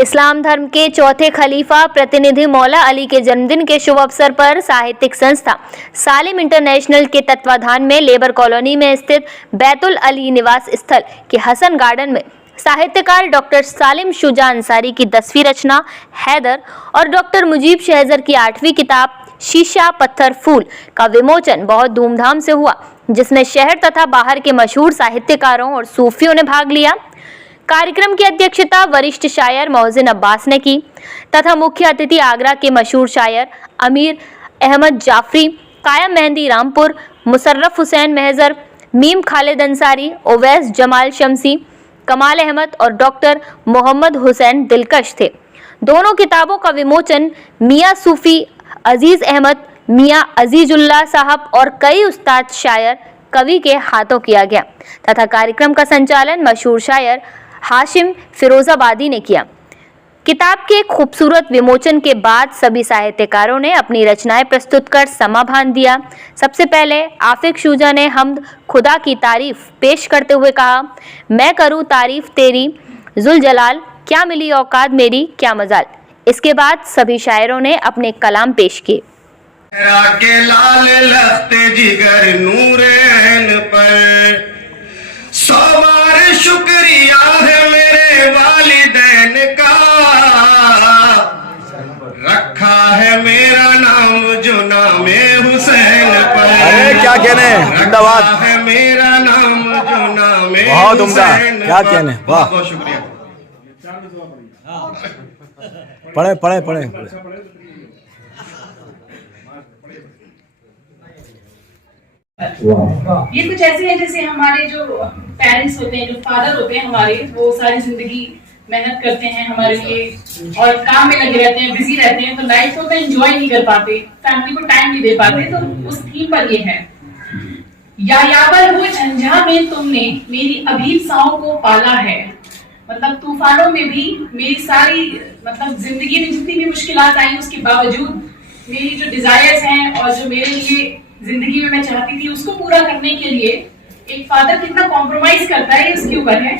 इस्लाम धर्म के चौथे खलीफा प्रतिनिधि मौला अली के जन्मदिन के शुभ अवसर पर साहित्यिक संस्था सालिम इंटरनेशनल के तत्वाधान में लेबर कॉलोनी में स्थित बैतुल अली निवास स्थल के हसन गार्डन में साहित्यकार डॉक्टर सालिम शुजा अंसारी की 10वीं रचना हैदर और डॉक्टर मुजीब शहजर की 8वीं किताब शीशा पत्थर फूल का विमोचन बहुत धूमधाम से हुआ, जिसमें शहर तथा बाहर के मशहूर साहित्यकारों और सूफियों ने भाग लिया। कार्यक्रम की अध्यक्षता वरिष्ठ शायर मोहसिन अब्बास ने की तथा मुख्य अतिथि आगरा के मशहूर शायर अमीर अहमद जाफरी, कायम मेहंदी रामपुर, मुशर्रफ हुसैन महजर, मीम खालिद अंसारी, ओवैस जमाल शमसी, कमाल अहमद और डॉक्टर मोहम्मद हुसैन दिलकश थे। दोनों किताबों का विमोचन मियाँ सूफी अजीज अहमद, मियाँ अजीजुल्लाह साहब और कई उस्ताद शायर कवि के हाथों किया गया तथा कार्यक्रम का संचालन मशहूर शायर हाशिम फिरोजाबादी ने किया। किताब के खूबसूरत विमोचन के बाद सभी साहित्यकारों ने अपनी रचनाएं प्रस्तुत कर समा बांध दिया। सबसे पहले आफिक शुजा ने हम्द खुदा की तारीफ पेश करते हुए कहा, मैं करूं तारीफ तेरी जुल जलाल, क्या मिली औकात मेरी क्या मजाल। इसके बाद सभी शायरों ने अपने कलाम पेश किए। के लाल लखते जिगर नूरैन पर सौ बार शुक्रिया है मेरे वालिदैन का, रखा है मेरा नाम जो नामे हुसैन पर। अरे क्या कहने, जिंदाबाद है मेरा नाम जो नामे बहुत उम्दा, क्या कहने, वाह बहुत शुक्रिया। पढ़े पढ़े पढ़े ये कुछ ऐसे हैं जैसे हमारे जो पेरेंट्स होते हैं, जो फादर होते हैं हमारे, वो सारी जिंदगी मेहनत करते हैं हमारे लिए और काम में लगे रहते हैं, बिजी रहते हैं, तो लाइफ को एंजॉय नहीं कर पाते, फैमिली को टाइम नहीं दे पाते। तो उस थीम पर ये है, यायावर वो झंझा में तुमने मेरी अभीपसाओं को पाला है। मतलब तूफानों में भी मेरी सारी जिंदगी में जितनी भी मुश्किलात आई उसके बावजूद मेरी जो डिजायर्स हैं और जो मेरे लिए जिंदगी में मैं चाहती थी उसको पूरा करने के लिए एक फादर कितना कॉम्प्रोमाइज करता है, इसके ऊपर है।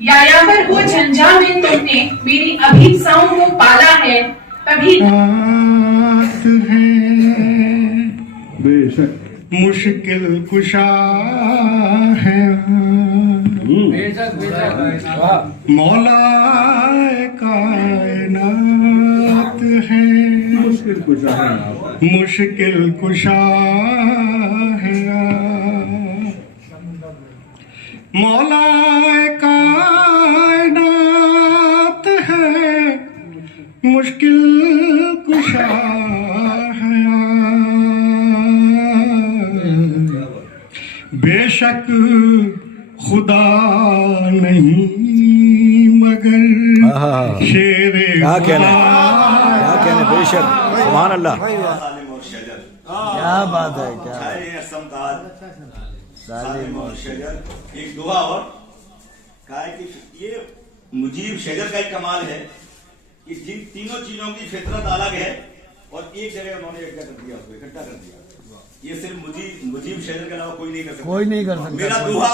यायावर वो झंझा में तुमने मेरी अभीपसाओं को पाला है, तभी बेशक मुश्किल कुशा है मौला कायनात है, मुश्किल कुशा है मौला कायनात है, मुश्किल कुशा है। बेशक खुदा नहीं मगर शेरे क्या कहने, बेशक सुभान अल्लाह, क्या बात है, क्या सालिम और शजर। एक दुआ और कहा है कि ये मुजीब शजर का एक कमाल है कि जिन तीनों चीजों की फितरत अलग है और एक जगह उन्होंने इकट्ठा कर दिया, उसको इकट्ठा कर दिया। ये सिर्फ मुजीब शजर के अलावा कोई नहीं कर सकता, कोई नहीं कर सकता। मेरा दुआ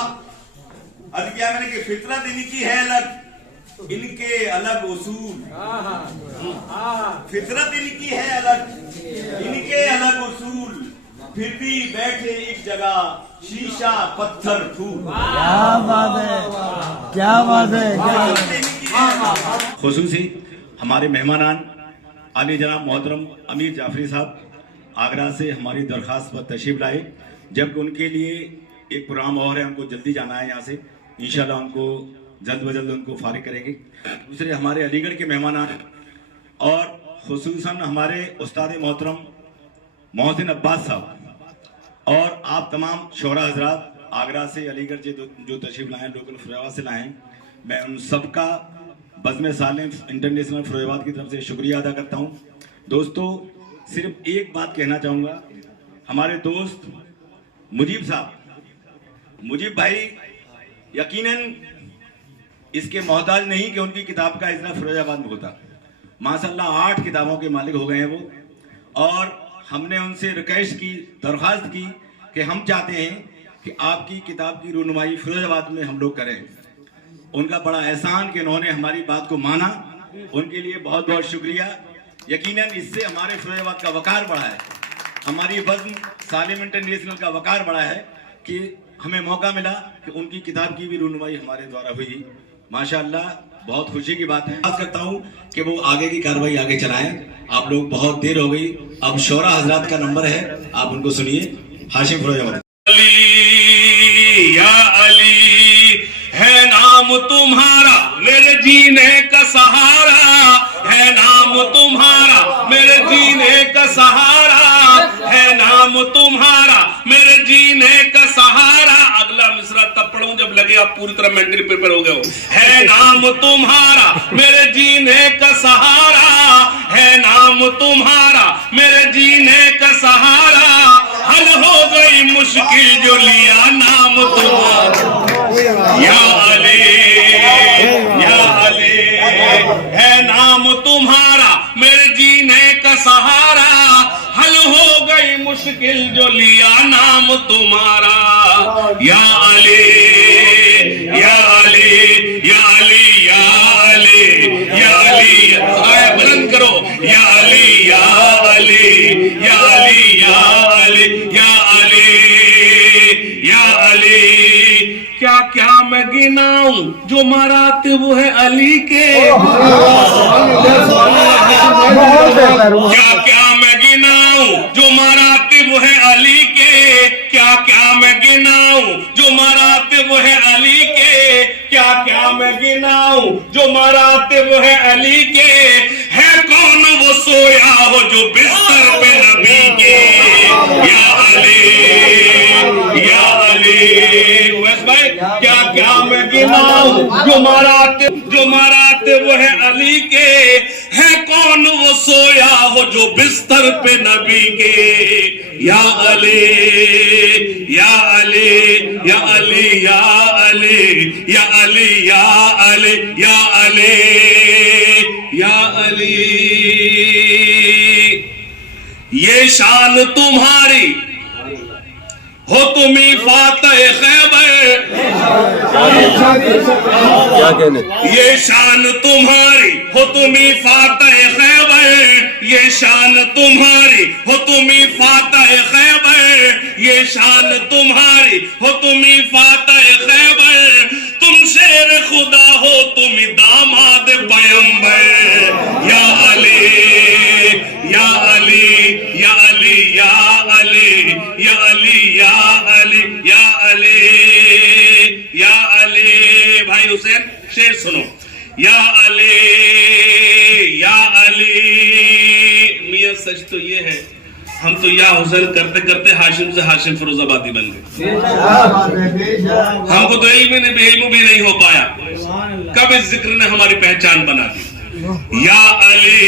अर्ज किया मैंने कि फितरत इनकी है अलग, इनके अलग उसूल, फितरत इनकी है अलग, इनके अलग उसूल, फिर भी बैठे एक जगह शीशा पत्थर फूल। क्या बात है, क्या बात है, क्या खुसूसी हमारे मेहमानान आली जनाब मोहतरम अमीर जाफरी साहब आगरा से हमारी दरख्वास्त पर तशरीफ लाए, जबकि उनके लिए एक प्रोग्राम और है, उनको जल्दी जाना है यहाँ से, इंशाल्लाह उनको जल्द ब जल्द उनको फारिग करेंगे। दूसरे हमारे अलीगढ़ के मेहमानान और खुसूसन हमारे उस्ताद मोहतरम मोहसिन अब्बास साहब और आप तमाम शोरा हजरात आगरा से अलीगढ़ से जो तशरीफ लाए, लोकल फरोजाबाद से लाए, मैं उन सबका बज़्म सालिम इंटरनेशनल फरोजाबाद की तरफ से शुक्रिया अदा करता हूँ। दोस्तों, सिर्फ एक बात कहना चाहूँगा, हमारे दोस्त मुजीब साहब, मुजीब भाई यकीनन इसके मोहताज नहीं कि उनकी किताब का इतना फरोजाबाद में होता। माशाल्लाह 8 किताबों के मालिक हो गए हैं वो, और हमने उनसे रिक्वेस्ट की, दरख्वास्त की कि हम चाहते हैं कि आपकी किताब की रूनुमाई फिरोजाबाद में हम लोग करें। उनका बड़ा एहसान कि उन्होंने हमारी बात को माना उनके लिए बहुत बहुत शुक्रिया। यकीनन इससे हमारे फिरोजाबाद का वकार बढ़ा है, हमारी वज़्न सालिम इंटरनेशनल का वकार बढ़ा है कि हमें मौका मिला कि उनकी किताब की भी रूनुमाई हमारे द्वारा हुई। माशाअल्लाह, बहुत खुशी की बात है। आस करता हूँ कि वो आगे की कार्रवाई आगे चलाएं। आप लोग बहुत देर हो गई, अब शोरा हजरात का नंबर है, आप उनको सुनिए। हाशिम फिरोजाबाद। अली या अली है नाम तुम्हारा मेरे जीने का सहारा, है नाम तुम्हारा मेरे जीने का सहारा, है नाम तुम्हारा मेरे जीने का सहारा। अगला मिसरा तब पढ़ूं जब लगे आप पूरी तरह मेंटली प्रिपेयर हो गए हो। है नाम तुम्हारा मेरे जीने का सहारा, है नाम तुम्हारा मेरे जीने का सहारा, हल हो गई मुश्किल जो लिया नाम तुम्हारा। या अली है नाम तुम्हारा मेरे जीने का सहारा, हल हो गई मुश्किल जो लिया नाम तुम्हारा। या अली या अली या अली या अली या अली, बुलंद करो। या अली या अली या अली या अली या अली या अली, क्या क्या मैं गिनाऊं जो मरातिब है अली के, क्या क्या मैं गिनाऊं जो मरातिब है अली के, क्या क्या मैं गिनाऊं जो मरातिब है अली के, क्या क्या मैं गिनाऊं जो मरातिब है अली के। है कौन वो सोया हो जो बिस्तर पे नबी के। या अली या अली, वैस भाई क्या क्या मैं गिनाऊं जो मरातिब है अली के। है कौन वो सोया हो जो बिस्तर पे नबी के। या अली या अली या अली या अली या अली या अली या अली या अली, ये शान तुम्हारी हो तुम्ही फातह खैबर, ये शान तुम्हारी हो तुम्ही फातह खैबर, ये शान तुम्हारी हो तुम्ही फातह खैबर, ये शान तुम्हारी हो तुम्ही फातह खैबर। तुम शेर खुदा हो तुम दामाद पैगंबर। या अली या अली या अली या अली या अली या अली या अली या अली। भाई हुसैन शेर सुनो। या अली या अली, मियां सच तो ये है हम तो या हुसैन करते करते हाशिम से हाशिम फिरोजाबादी बन गए। हमको तो इल्म भी नहीं हो पाया, कब इस जिक्र ने हमारी पहचान बना दी। या अली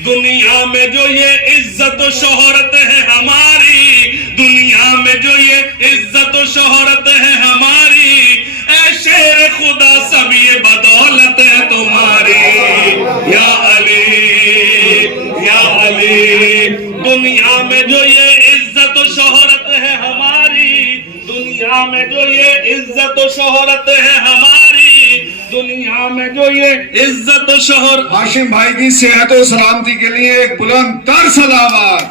दुनिया में जो ये इज्जत और शोहरत है हमारी, दुनिया में जो ये इज्जत और शोहरत है हमारी, ऐ शेर खुदा सब ये बदौलत है तुम्हारी। या अली दुनिया में जो ये इज्जत और शोहरत है हमारी, दुनिया में जो ये इज्जत और शोहरत है हमारी, दुनिया में जो ये इज्जत और शोहरत। हाशिम भाई की सेहत और सलामती के लिए एक बुलंद तर सलावत।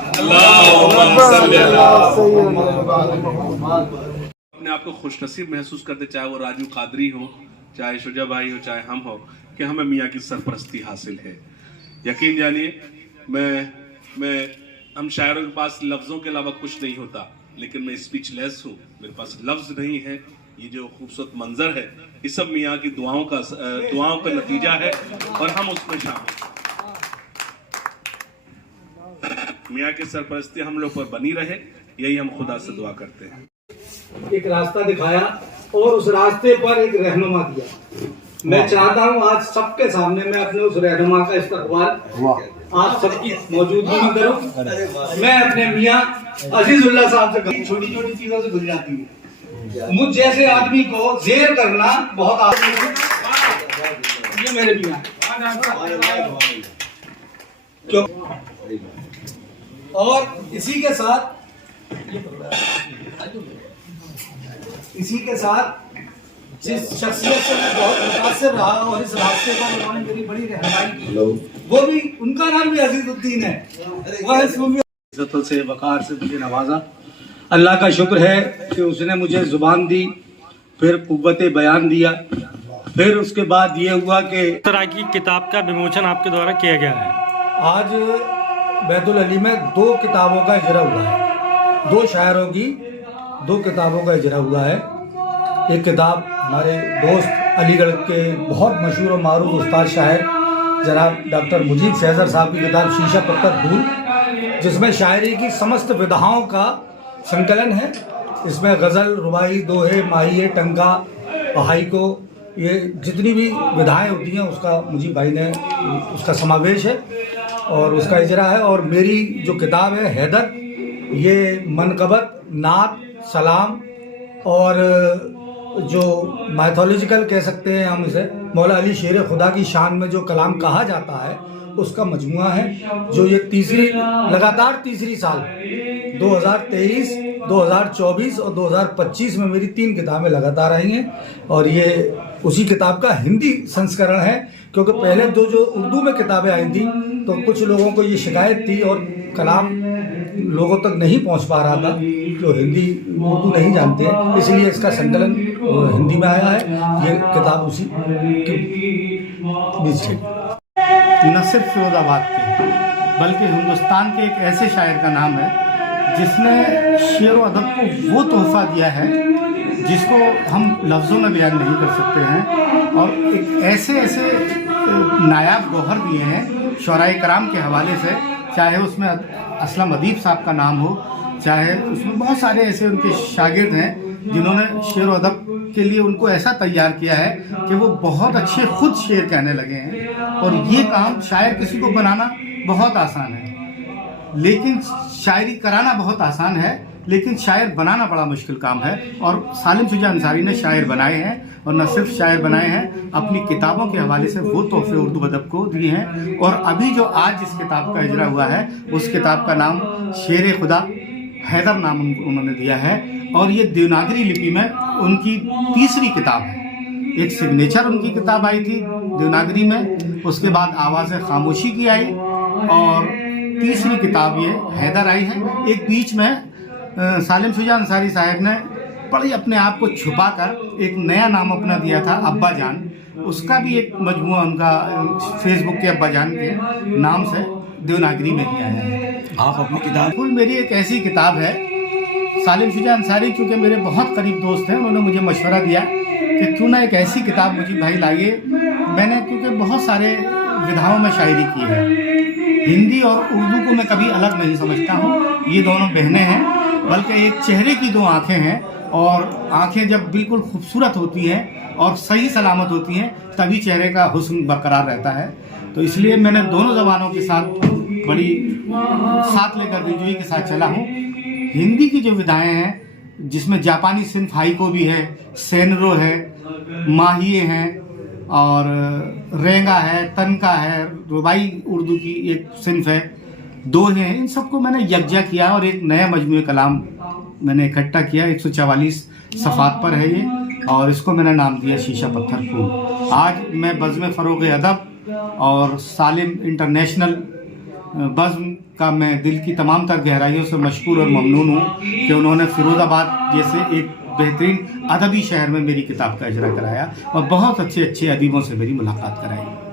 अपने आप को खुशनसीब महसूस करते, चाहे वो राजू कादरी हो, चाहे शुजा भाई हो, चाहे हम हो, कि हमें मियाँ की सरपरस्ती हासिल है। यकीन जानिए हम शायरों के पास लफ्ज़ों के अलावा कुछ नहीं होता, लेकिन मैं स्पीचलेस हूँ, मेरे पास लफ्ज़ नहीं है। ये जो खूबसूरत मंजर है ये सब मियाँ की दुआओं का नतीजा है और हम उसमें शामिल। मियाँ की सरपरस्ती हम लोग पर बनी रहे, यही हम खुदा से दुआ करते हैं। एक रास्ता दिखाया और उस रास्ते पर एक रहनुमा दिया। मैं चाहता हूँ आज सबके सामने मैं अपने उस रहनुमा का इस्तकबाल आज सबकी मौजूदगी में करूँ। मैं अपने मियाँ अजीजुल्लाह साहब से छोटी छोटी चीजों से गुजराती हूँ। मुझ जैसे आदमी को जेर करना बहुत आसान है। ये मेरे मियाँ और इसी के साथ जिस शख्सियत से मैं बहुत मुतासिर रहा और इस रास्ते पर उन्होंने मेरी बड़ी रहनुमाई की, वो भी, उनका नाम भी अजीजुद्दीन है। वह इज्जत से वक़ार से मुझे नवाजा। अल्लाह का शुक्र है कि उसने मुझे ज़ुबान दी, फिर कुव्वत बयान दिया, फिर उसके बाद ये हुआ कि तरह की किताब का विमोचन आपके द्वारा किया गया है। आज बैतुल अली में 2 किताबों का इजरा हुआ है, 2 शायरों की 2 किताबों का इजरा हुआ है। एक किताब हमारे दोस्त अलीगढ़ के बहुत मशहूर और मारूफ उस्ताद शायर जनाब डॉक्टर मुजीब शहज़र साहब की किताब शीशा पत्थर फूल, जिसमें शायरी की समस्त विधाओं का संकलन है। इसमें गज़ल, रुबाई, दोहे, माहिए, टंका, हाइको, ये जितनी भी विधाएं होती हैं उसका मुजीब भाई ने उसका समावेश है और उसका इजरा है। और मेरी जो किताब है हैदर, ये मनकबत, नात, सलाम और जो माइथोलॉजिकल कह सकते हैं हम इसे, मौला अली शेर खुदा की शान में जो कलाम कहा जाता है उसका मजमुआ है, जो ये लगातार तीसरी साल 2023, 2024 और 2025 में मेरी 3 किताबें लगातार आई हैं। और ये उसी किताब का हिंदी संस्करण है, क्योंकि पहले जो उर्दू में किताबें आई थी तो कुछ लोगों को ये शिकायत थी और कलाम लोगों तक नहीं पहुंच पा रहा था, जो हिंदी उर्दू नहीं जानते, इसलिए इसका संकलन हिंदी में आया है। ये किताब उसी के बीच है। न सिर्फ फिरोजाबाद के बल्कि हिंदुस्तान के एक ऐसे शायर का नाम है जिसने शेर व अदब को वो तोहफा दिया है जिसको हम लफ्ज़ों में बयान नहीं कर सकते हैं, और एक ऐसे नायाब गौहर दिए हैं शुअराए कराम के हवाले से, चाहे उसमें असलम अदीब साहब का नाम हो, चाहे उसमें बहुत सारे ऐसे उनके शागिर्द हैं जिन्होंने शेर व अदब के लिए उनको ऐसा तैयार किया है कि वो बहुत अच्छे खुद शेर कहने लगे हैं। और ये काम शायर किसी को बनाना बहुत आसान है, लेकिन शायरी कराना बहुत आसान है, लेकिन शायर बनाना बड़ा मुश्किल काम है। और सालिम शुजा अंसारी ने शायर बनाए हैं, और न सिर्फ शायर बनाए हैं, अपनी किताबों के हवाले से वो तोहफे उर्दू अदब को दिए हैं। और अभी जो आज जिस किताब का इजरा हुआ है उस किताब का नाम शेर खुदा हैदर नाम उन्होंने दिया है, और ये देवनागरी लिपि में उनकी तीसरी किताब है। एक सिग्नेचर उनकी किताब आई थी देवनागरी में, उसके बाद आवाज़ खामोशी की आई, और तीसरी किताब ये हैदर आई है। एक बीच में सालिम शुजा अंसारी साहब ने बड़ी अपने आप को छुपाकर एक नया नाम अपना दिया था अब्बा जान, उसका भी एक मजमुआ उनका फेसबुक के अब्बा जान के नाम से देवनागरी में ही आया है। आप अपनी किताब? बिल्कुल, मेरी एक ऐसी किताब है। सालिम शुजा अंसारी चूँकि मेरे बहुत करीब दोस्त हैं, उन्होंने मुझे मशवरा दिया कि क्यों ना एक ऐसी किताब मुझे भाई लाइए। मैंने क्योंकि बहुत सारे विधाओं में शायरी की है, हिंदी और उर्दू को मैं कभी अलग नहीं समझता हूँ, ये दोनों बहनें हैं, बल्कि एक चेहरे की 2 आँखें हैं, और आँखें जब बिल्कुल खूबसूरत होती हैं और सही सलामत होती हैं तभी चेहरे का हुस्न बरकरार रहता है। तो इसलिए मैंने दोनों ज़बानों के साथ बड़ी साथ लेकर दिलजोई के साथ चला हूँ। हिंदी की जो विधाएँ हैं जिसमें जापानी सिंफ हाइको भी है, सेनरो है, माहिए हैं, और रेंगा है, तनका है, रुबाई उर्दू की एक सिंफ है, दोहे हैं, इन सबको मैंने यकजा किया और एक नया मजमूए कलाम मैंने इकट्ठा किया। 144 सफ़ात पर है ये, और इसको मैंने नाम दिया शीशा पत्थर फूल। आज मैं बज़्म फ़रोग़ अदब और सालिम इंटरनेशनल बज़्म का मैं दिल की तमाम तर गहराइयों से मशकूर और ममनून हूँ कि उन्होंने फिरोज़ाबाद जैसे एक बेहतरीन अदबी शहर में मेरी किताब का इजरा कराया और बहुत अच्छे अच्छे अदीबों से मेरी मुलाकात कराई।